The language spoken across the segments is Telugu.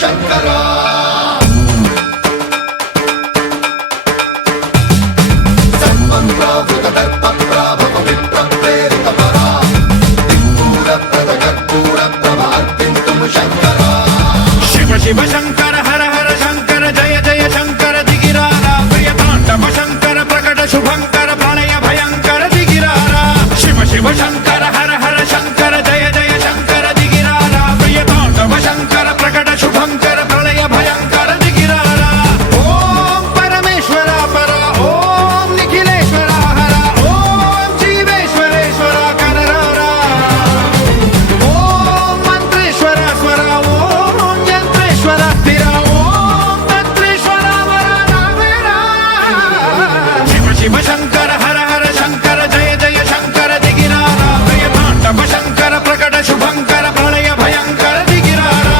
శంకరా శివ శంకర హర హర శంకర జయ జయ శంకర దిగిరారా ప్రియతాండవ శంకర ప్రకట శుభంకర ప్రళయ భయంకర దిగిరారా శివ శివ శంకర హర హర శంకర జయ జయ శంకర దిగిరారా ప్రియతాండవ శంకర ప్రకట శుభంకర ప్రళయ భయంకర దిగిరారా ఓం పరమేశ్వర పర ఓం నిఖిలేశ్వర హర ఓం జీవేశ్వరేశ్వర కరరారా ఓం మంత్రేశ్వర స్వర ఓం యంత్రేశ్వర స్థిర ఓం తంత్రేశ్వర వర రామేరా శివ శివ శంకర హర హర శంకర జయ జయ శంకర దిగిరారా ప్రియతాండవ శంకర ప్రకట శుభంకర ప్రళయ భయంకర దిగిరారా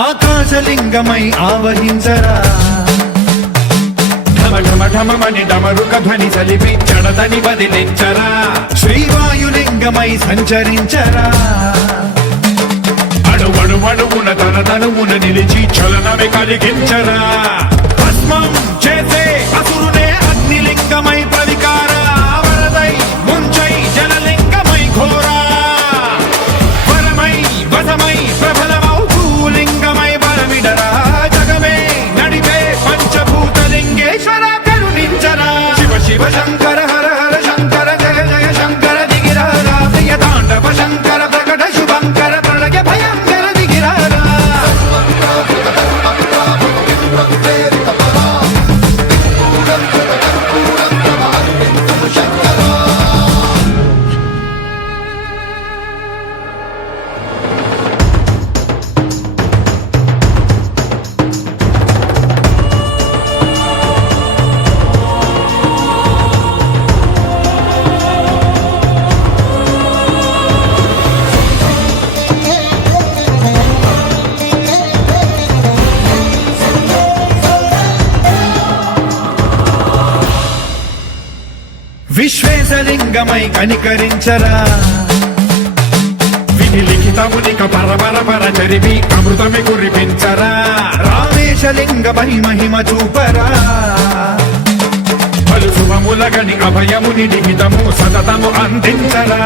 ఆకాశలింగమై ఆవహించరా ఢమ ఢమ ఢమమని డమరుక ధ్వని సలిపి చడదని వదిలించరా శ్రీవాయులింగమై సంచరించరా అణువణువున తన తనువున నిలిచి చలనమే కలిగించరా భస్మం చేసే అసురునే అగ్నిలింగమై ప్రవికార వరదై ముంచై జలలింగమై ఘోరా వరమై వసమై ప్రబలమౌ భూలింగమై బలమిడరా జగమే నడిపే పంచభూతలింగేశ్వర కరుణించరా శివ శివ శంకర హర హర శంకర జయ జయ శంకర దిగిరారా ప్రియతాండవ శంకర ప్రకట శుభంకర ప్రళయ భయంకర దిగిరారా విశ్వేశలింగమై కనికరించరా విధి లిఖితమునిక పరపర చరివి అమృతమి కురిపించరా రామేశలింగమై మహిమ చూపరా పలు శుభములగని అభయముని లిఖితము సతతము అందించరా